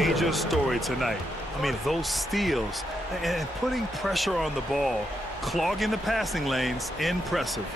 major story tonight. I mean, those steals and putting pressure on the ball, clogging the passing lanes, impressive.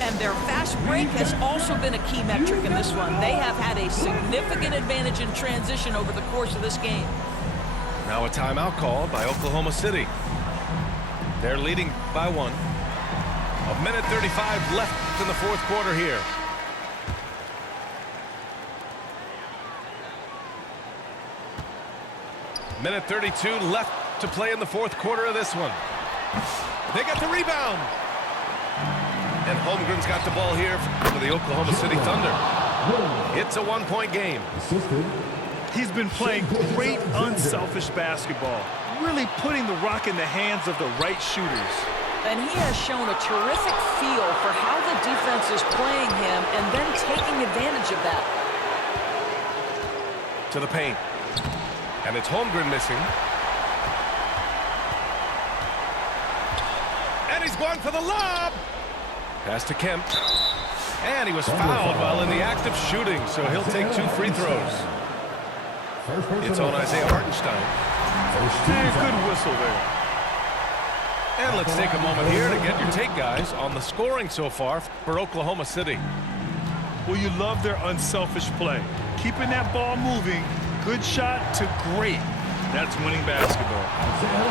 And their fast break has also been a key metric in this one. They have had a significant advantage in transition over the course of this game. Now a timeout called by Oklahoma City. They're leading by 1. 1:35 left in the fourth quarter here. Minute 32 left to play in the fourth quarter of this one. They got the rebound. And Holmgren's got the ball here for the Oklahoma City Thunder. It's a one-point game. He's been playing great unselfish basketball, really putting the rock in the hands of the right shooters. And he has shown a terrific feel for how the defense is playing him and then taking advantage of that. To the paint. And it's Holmgren missing. And he's going for the lob. Pass to Kemp. And he was fouled while in the act of shooting, so he'll take 2 free throws. It's on Isaiah Hartenstein. Good whistle there. And let's take a moment here to get your take, guys, on the scoring so far for Oklahoma City. Well, you love their unselfish play. Keeping that ball moving, good shot to great. That's winning basketball.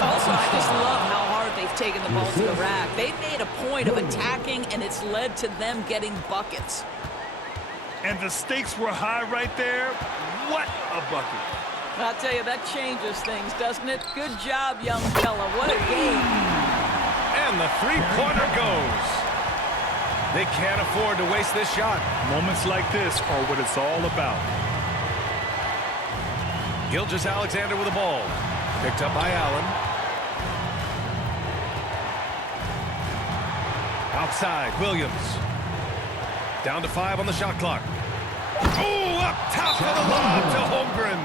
Also, I just love how hard they've taken the ball to the rack. They've made a point of attacking, and it's led to them getting buckets. And the stakes were high right there. What a bucket. I'll tell you, that changes things, doesn't it? Good job, young fella. What a game. And the three-pointer goes. They can't afford to waste this shot. Moments like this are what it's all about. Gilgeous-Alexander with the ball. Picked up by Allen. Outside, Williams. Down to 5 on the shot clock. Oh, up top of the lob to Holmgren.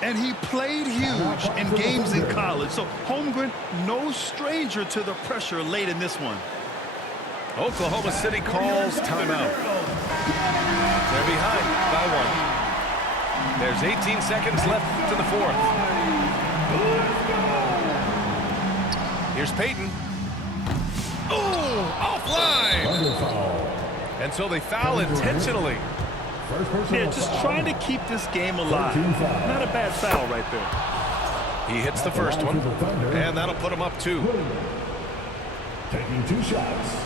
And he played huge in games in college. So Holmgren, no stranger to the pressure late in this one. Oklahoma City calls timeout. They're behind by 1. There's 18 seconds left in the fourth. Here's Payton. Oh, offline. And so they foul intentionally. Yeah, just trying to keep this game alive. Not a bad foul right there. He hits the first one, and that'll put him up 2. Taking 2 shots.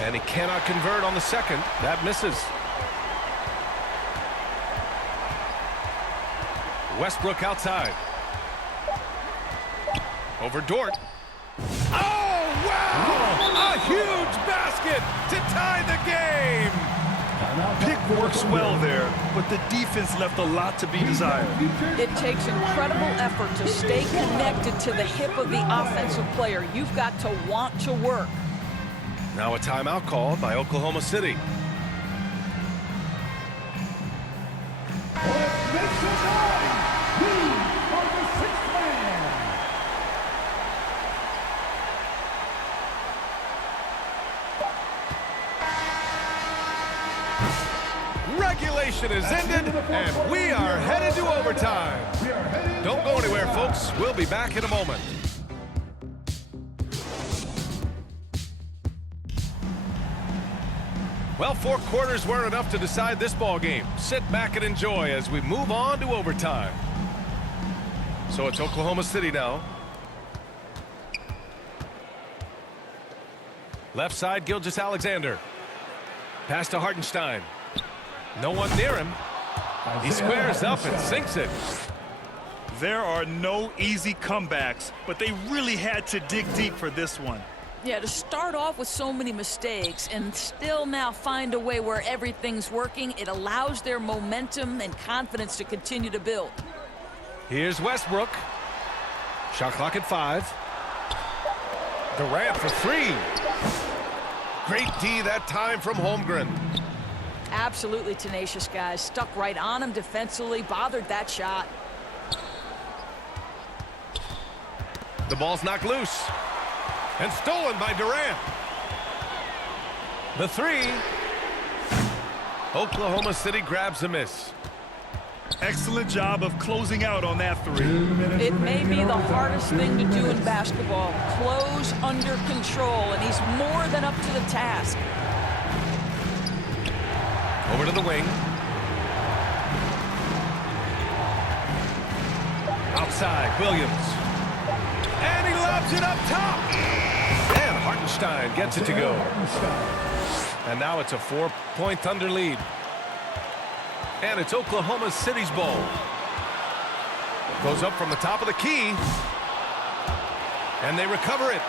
And he cannot convert on the second. That misses. Westbrook outside. Over Dort. Oh, wow! A huge basket to tie the game! Pick works well there, but the defense left a lot to be desired. It takes incredible effort to stay connected to the hip of the offensive player. You've got to want to work. Now a timeout called by Oklahoma City. Let's make some noise! We are the 6th man! Regulation is ended, and we are headed to overtime. Don't go anywhere, folks. We'll be back in a moment. Well, 4 quarters weren't enough to decide this ball game. Sit back and enjoy as we move on to overtime. So it's Oklahoma City now. Left side, Gilgeous-Alexander. Pass to Hartenstein. No one near him. He squares up and sinks it. There are no easy comebacks, but they really had to dig deep for this one. Yeah, to start off with so many mistakes and still now find a way where everything's working, it allows their momentum and confidence to continue to build. Here's Westbrook. Shot clock at 5. Durant for 3. Great D that time from Holmgren. Absolutely tenacious, guys. Stuck right on him defensively, bothered that shot. The ball's knocked loose. And stolen by Durant. The 3. Oklahoma City grabs a miss. Excellent job of closing out on that 3. 2 minutes It may be remaining the in overtime. hardest thing to 2 do in minutes. basketball. Close under control, and he's more than up to the task. Over to the wing. Outside, Williams. And he lobs it up top. And Hartenstein gets it to go. And now it's a 4-point Thunder lead. And it's Oklahoma City's ball. Goes up from the top of the key. And they recover it.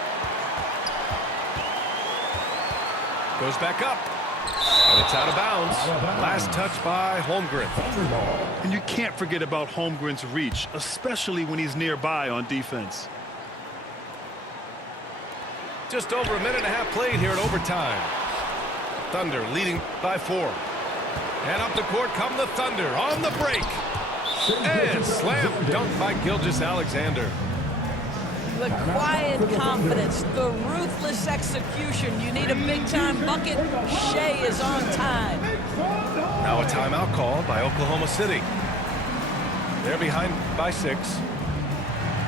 Goes back up. And it's out of bounds. Last touch by Holmgren. And you can't forget about Holmgren's reach, especially when he's nearby on defense. Just over a minute and a half played here in overtime. Thunder leading by 4. And up the court come the Thunder on the break. And slam dunk by Gilgeous-Alexander. The quiet confidence, the ruthless execution. You need a big-time bucket. Shea is on time. Now a timeout called by Oklahoma City. They're behind by 6.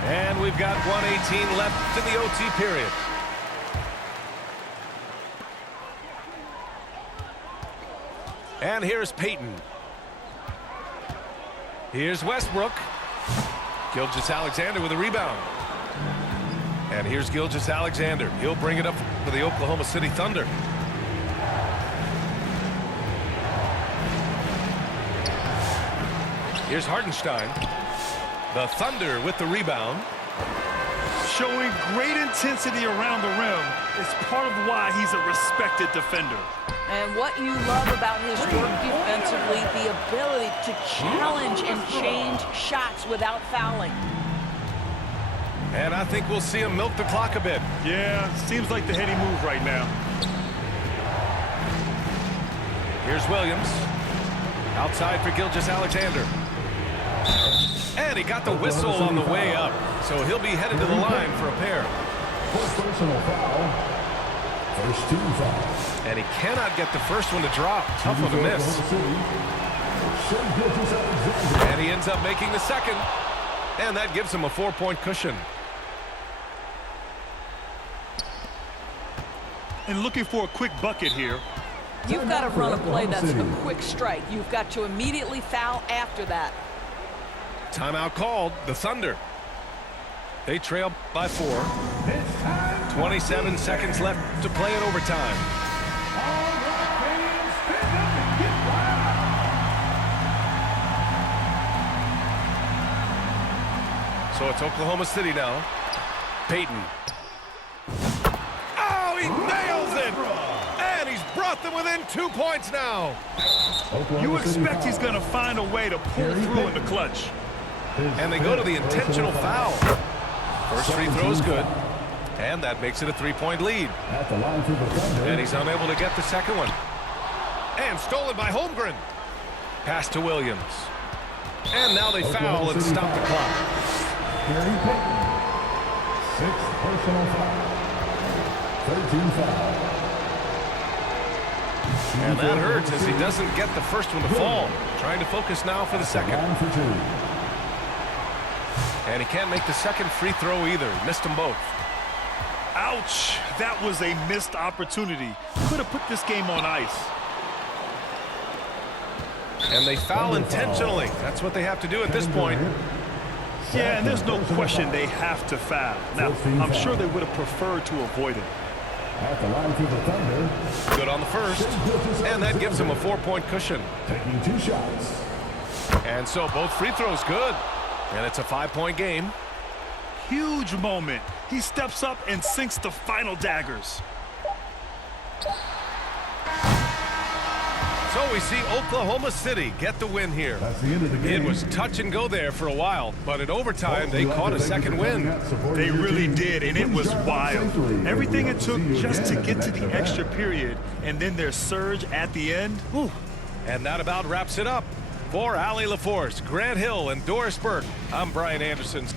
And we've got 1:18 left in the OT period. And here's Payton. Here's Westbrook. Gilgeous-Alexander with a rebound. And here's Gilgeous-Alexander. He'll bring it up for the Oklahoma City Thunder. Here's Hartenstein. The Thunder with the rebound. Showing great intensity around the rim is part of why he's a respected defender. And what you love about his work defensively, the ability to challenge and change shots without fouling. And I think we'll see him milk the clock a bit. Yeah, seems like the heady move right now. Here's Williams. Outside for Gilgeous-Alexander. And he got the whistle on the way up. So he'll be headed to the line for a pair. First personal foul. First team foul. And he cannot get the first one to drop. Tough one to miss. And he ends up making the second. And that gives him a 4-point cushion. And looking for a quick bucket here. You've got to run a play that's a quick strike. You've got to immediately foul after that. Timeout called. The Thunder. They trail by 4. 27 seconds left to play in overtime. So it's Oklahoma City now. Payton. Oh, he nails it! And he's brought them within 2 points now. You expect he's going to find a way to pull through in the clutch. And they go to the intentional foul. First free throw is good. And that makes it a 3-point lead. At the line for the Thunder. And he's unable to get the second one. And stolen by Holmgren. Pass to Williams. And now they foul and stop the clock. Gary Payton. 6th personal foul. 13 foul. And that hurts as he doesn't get the first one to fall. Trying to focus now for the second. Line for 2. And he can't make the second free throw either. Missed them both. Ouch! That was a missed opportunity. Could have put this game on ice. And they foul intentionally. That's what they have to do at this point. Yeah, and there's no question they have to foul. Now, I'm sure they would have preferred to avoid it. At the line for the Thunder. Good on the first. And that gives him a 4-point cushion. Taking 2 shots. And so both free throws good. And it's a 5-point game. Huge moment. He steps up and sinks the final daggers. So we see Oklahoma City get the win here. That's the end of the game. It was touch and go there for a while, but in overtime they caught a second win. They really did, and it was wild. Everything it took just to get to the extra period, and then their surge at the end. Whew. And that about wraps it up. For Allie LaForce, Grant Hill, and Doris Burke, I'm Brian Anderson.